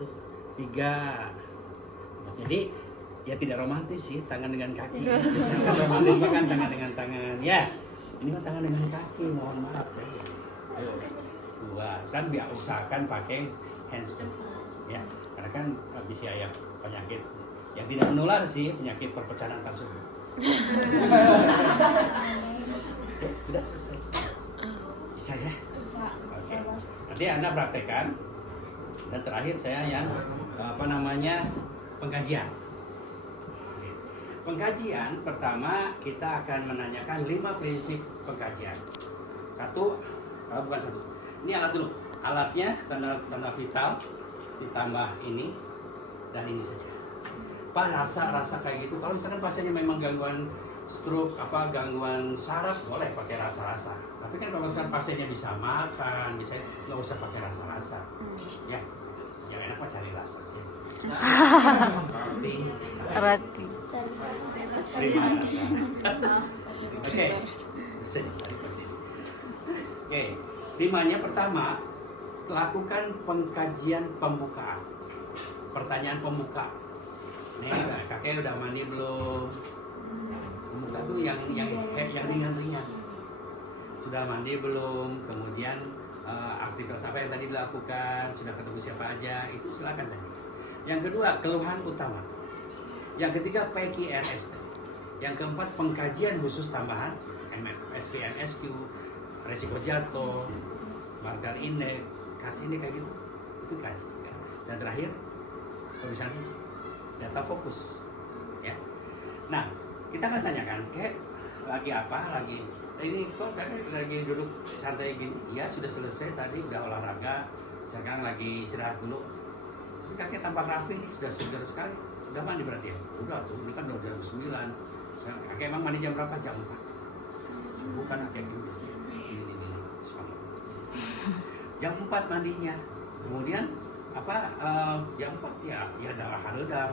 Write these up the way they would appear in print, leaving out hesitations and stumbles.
1, 3. Jadi ya tidak romantis sih tangan dengan kaki. Misalkan romantis kan tangan dengan tangan. Ya, ini mah tangan dengan kaki. Mohon maaf ya. 2. Kan biar usahakan pakai handsfree. Ya, karena kan bisa ya penyakit yang tidak menular sih, penyakit perpecahan antar suku. Oke, sudah selesai. Bisa ya? Oke. Nanti Anda praktekkan. Dan terakhir saya yang pengkajian. Pengkajian pertama kita akan menanyakan 5 prinsip pengkajian. Bukan satu. Ini alat dulu. Alatnya tanda vital ditambah ini dan ini saja. Pak, rasa kayak gitu. Kalau misalkan pasiennya memang gangguan stroke, gangguan saraf, boleh pakai rasa-rasa. Tapi kan kalau misalkan pasiennya bisa makan, bisa nggak usah pakai rasa-rasa. Ya, yang enak mah cari rasa. Ya. Roti. Terima kasih. Oke, bisa dicari pasti. Oke, 5-nya pertama, lakukan pengkajian pembukaan. Pertanyaan pembuka. Nih, kakek udah mandi belum? Pembuka tuh yang ringan-ringan. Sudah mandi belum? Kemudian aktivitas apa yang tadi dilakukan? Sudah ketemu siapa aja? Itu silakan tanya. Yang kedua, keluhan utama. Yang ketiga, PQRS. Yang keempat, pengkajian khusus tambahan, SPMSQ, resiko jatuh, marker index, CATS index kayak gitu. Itu CATS. Dan terakhir, pemeriksaan fisik, data fokus. Ya. Nah, kita akan tanyakan, kayak lagi apa? Ini kok kakek lagi duduk santai gini? Ya, sudah selesai tadi, udah olahraga. Sekarang lagi istirahat dulu. Ini kakek tampak rapi nih, sudah segar sekali. Udah mandi berarti ya? Udah tuh, ini kan udah jam 9. Kakek emang mandi jam berapa? Jam 4. Subuh kan kakek ini biasanya. Jam 4 mandinya. Kemudian jam 4 ya darah redang.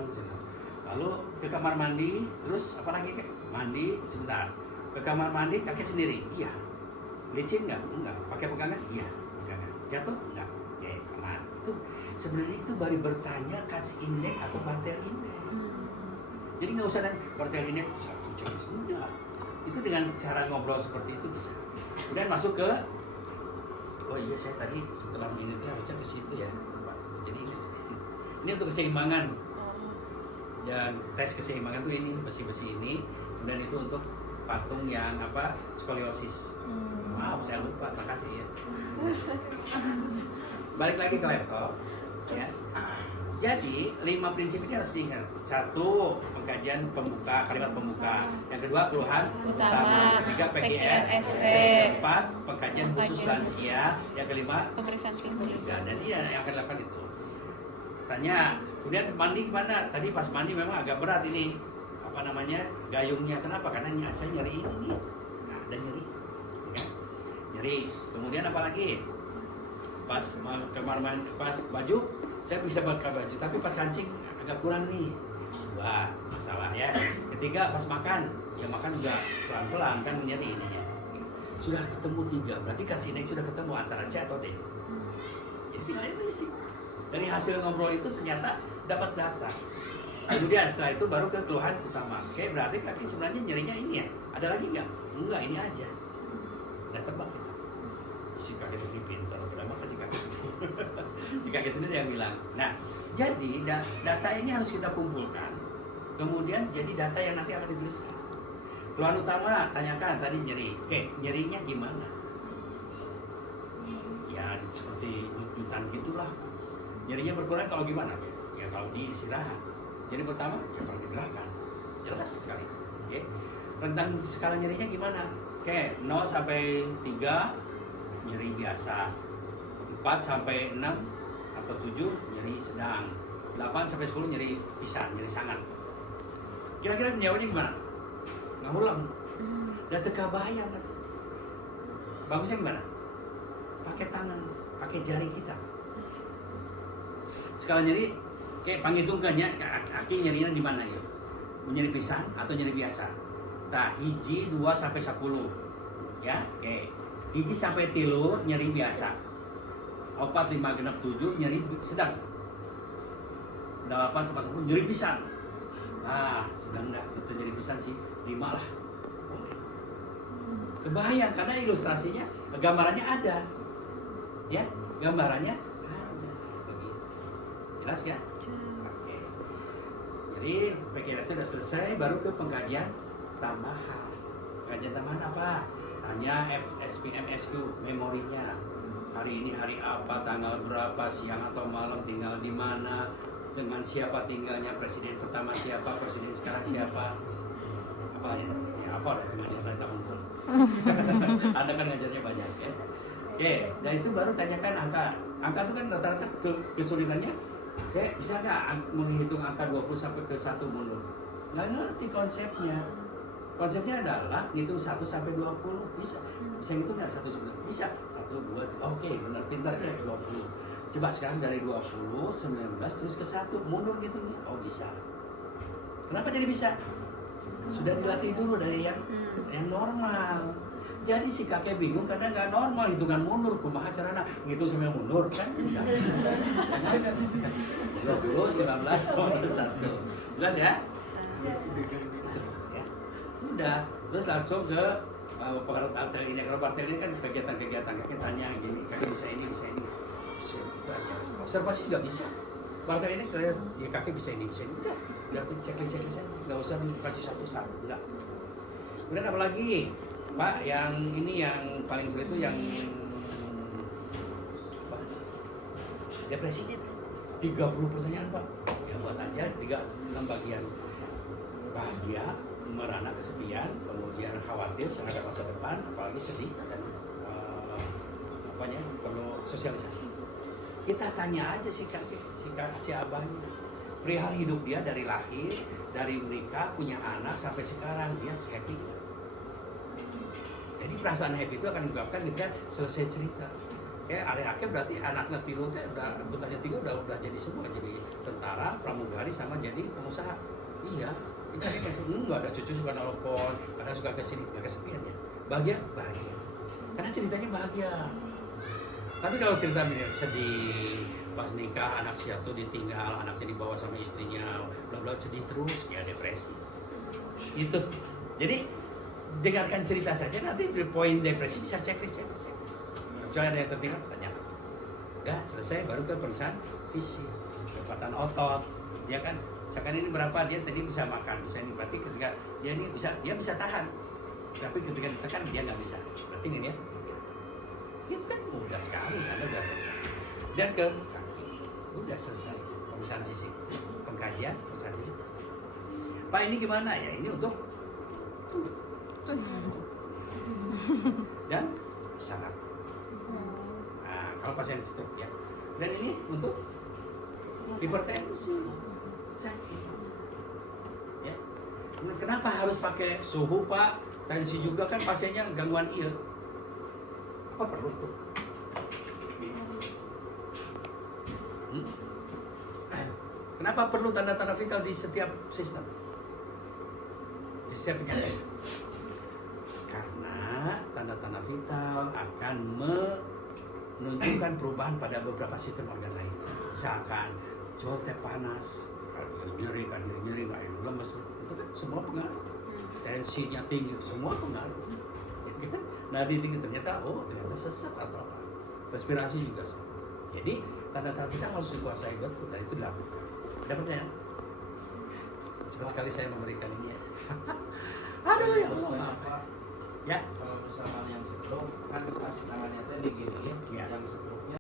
Lalu ke kamar mandi, terus apa lagi kakek? Mandi sebentar. Ke kamar mandi kakek sendiri? Iya. Licin nggak? Enggak. Pakai pegangan? Iya. Pegangan. Jatuh? Enggak. Oke, aman. Itu sebenarnya itu baru bertanya CATS index atau Bartel index. Jadi nggak usah nanya Bartel index 1 enggak. Itu dengan cara ngobrol seperti itu bisa. Kemudian masuk ke saya tadi setelah ini harusnya ke situ ya. Jadi ini untuk keseimbangan. Yang tes keseimbangan tuh ini besi-besi ini. Kemudian itu untuk patung yang skoliosis. Maaf saya lupa, makasih ya. Balik lagi ke laptop ya. Jadi 5 prinsip ini harus diingat. 1, pengkajian pembuka, kalimat pembuka. Yang kedua, keluhan utama. Yang ketiga, PQRS. Yang keempat, pengkajian khusus lansia. Yang kelima, pemeriksaan fisik. Dan yang akan dilakukan itu. Tanya, kemudian mandi gimana? Tadi pas mandi memang agak berat ini. Gayungnya. Kenapa? Karena saya nyeri ini nih. Nah, ada nyeri. Ya. Nyeri. Kemudian apa lagi? Pas kamar mandi, pas baju, saya bisa pakai baju, tapi pas kancing agak kurang nih. Wah, masalah ya. Ketiga, pas makan, ya makan juga pelan-pelan kan nyeri ini ya. Sudah ketemu 3, berarti CATS index sudah ketemu antara C atau D. Jadi tinggal ini sih. Dari hasil ngobrol itu ternyata dapat data. Kemudian setelah itu baru ke keluhan utama. Oke, berarti kaki sebenarnya nyerinya ini ya. Ada lagi nggak? Enggak, ini aja. Udah tebak kita. Si kakek sendiri pintar, kenapa kasih kakek itu? Si kakek sendiri yang bilang. Nah, jadi data ini harus kita kumpulkan. Kemudian jadi data yang nanti akan dituliskan. Keluhan utama, tanyakan tadi nyeri. Oke, nyerinya gimana? Ya, seperti nyut-nyutan gitulah. Nyerinya berkurang kalau gimana? Ya kalau diistirahat. Jadi pertama, ya kalau digerakkan. Jelas sekali. Oke. Rentang skala nyerinya gimana? Oke, 0 sampai 3 nyeri biasa. 4 sampai 6 atau 7 nyeri sedang. 8 sampai 10 nyeri pisan, nyeri sangat. Kira-kira jawabnya gimana? Nggak ulang. Dan teka bayang kan. Bagusnya gimana? Pakai tangan, pakai jari kita. Skala nyeri, kayak panghitungkannya, kaki nyerinya di mana ya? Nyeri pisan atau nyeri biasa? Nah, hiji 2 sampai 10. Ya, oke. Hiji sampai 3 nyeri biasa. 4, 5, 6, 7 nyeri sedang. 8 sama 10 nyeri pisan. Nah, sedang enggak itu nyeri pisan sih 5 lah. Boleh. Kebayang karena ilustrasinya, gambarannya ada. Ya, gambarannya ada. Begitu. Jelas ya? Oke. Jadi PKS sudah selesai, baru ke pengkajian tambahan. Pengkajian tambahan apa? Tanya SPMSQ, memorinya. Hari ini hari apa, tanggal berapa, siang atau malam, tinggal di mana, dengan siapa tinggalnya, presiden pertama siapa, presiden sekarang siapa. Apa ya? Ya apa udah ngajar dari tahun dulu. Anda kan ngajarnya banyak ya. Oke, dan itu baru tanyakan angka. Angka itu kan rata-rata kesulitannya. Oke, bisa nggak menghitung angka 20 sampai ke 1 mundur? Nggak ngerti konsepnya. Konsepnya adalah ngitung 1 sampai 20. Bisa. Bisa ngitung nggak 1 sampai 20? Bisa. 1, 2, 3. Oke, benar. Pintar ya 20. Coba sekarang dari 20, 19 terus ke 1. Mundur ngitungnya. Oh, bisa. Kenapa jadi bisa? Sudah dilatih dulu dari yang normal. Jadi si kakek bingung karena nggak normal hitungan mundur. Kumaha carana ngitung sambil mundur kan? 20, 19, 1. Jelas ya? Udah, terus langsung ke partai ini. Kalau partai ini kan kegiatan-kegiatan kakek tanya gini, kakek bisa ini, bisa ini, bisa itu aja. Observasi juga bisa. Partai ini kayak ya kakek bisa ini, udah checklist aja, nggak usah dikasih satu-satu, enggak. Kemudian apa lagi, Pak? Yang ini yang paling sulit itu yang apa? Depresi. 30 pertanyaan Pak. Ya buat aja 6 bagian. Bahagia, merana kesepian, kemudian khawatir terhadap masa depan, apalagi sedih dan perlu sosialisasi. Kita tanya aja si kakek, si abahnya, perihal hidup dia dari lahir, dari menikah, punya anak sampai sekarang dia happy. Jadi perasaan happy itu akan diungkapkan ketika selesai cerita. Kayak Ari Hakim berarti anaknya tilu teh udah anggotanya 3 udah jadi semua, jadi tentara, pramugari sama jadi pengusaha. Iya. Kita nggak ada cucu suka nelfon, karena suka kesini, nggak kesepian ya. Bahagia, karena ceritanya bahagia. Tapi kalau cerita sedih, pas nikah anak siatu ditinggal, anaknya dibawa sama istrinya, bla sedih terus, ya depresi. Gitu. Jadi dengarkan cerita saja, nanti poin depresi bisa checklist. Kecuali ada yang tertinggal, tanya. Udah selesai, baru ke pemeriksaan fisik, kekuatan otot, ya kan? Misalkan ini berapa, dia tadi bisa makan, bisa ini, berarti ketika dia bisa tahan, tapi ketika ditekan dia nggak bisa, berarti ini ya, itu kan mudah sekali, Anda udah biasa. Dan ke kaki, udah selesai pemeriksaan fisik, pemeriksaan fisik. Pak ini gimana ya? Ini untuk dan saraf. Nah, kalau pasien stroke ya, dan ini untuk hipertensi. Sakit. Ya. Kenapa harus pakai suhu Pak? Tensi juga kan pasiennya gangguan iya. Apa perlu itu? Kenapa perlu tanda-tanda vital di setiap sistem? Di setiap penyakit? Karena tanda-tanda vital akan menunjukkan perubahan pada beberapa sistem organ lain. Misalkan joltek panas, nyeri, nggak lemes, itu kan semua pengaruh. Tensinya tinggi, semua pengaruh. Nadi tinggi ternyata sesak atau apa. Respirasi juga sih. Jadi tanda-tanda kita harus dikuasai betul, dan itu dilakukan. Ada pertanyaan? Cepat sekali saya memberikan ini ya. Aduh ya Allah, maaf. Ya. Kalau misalnya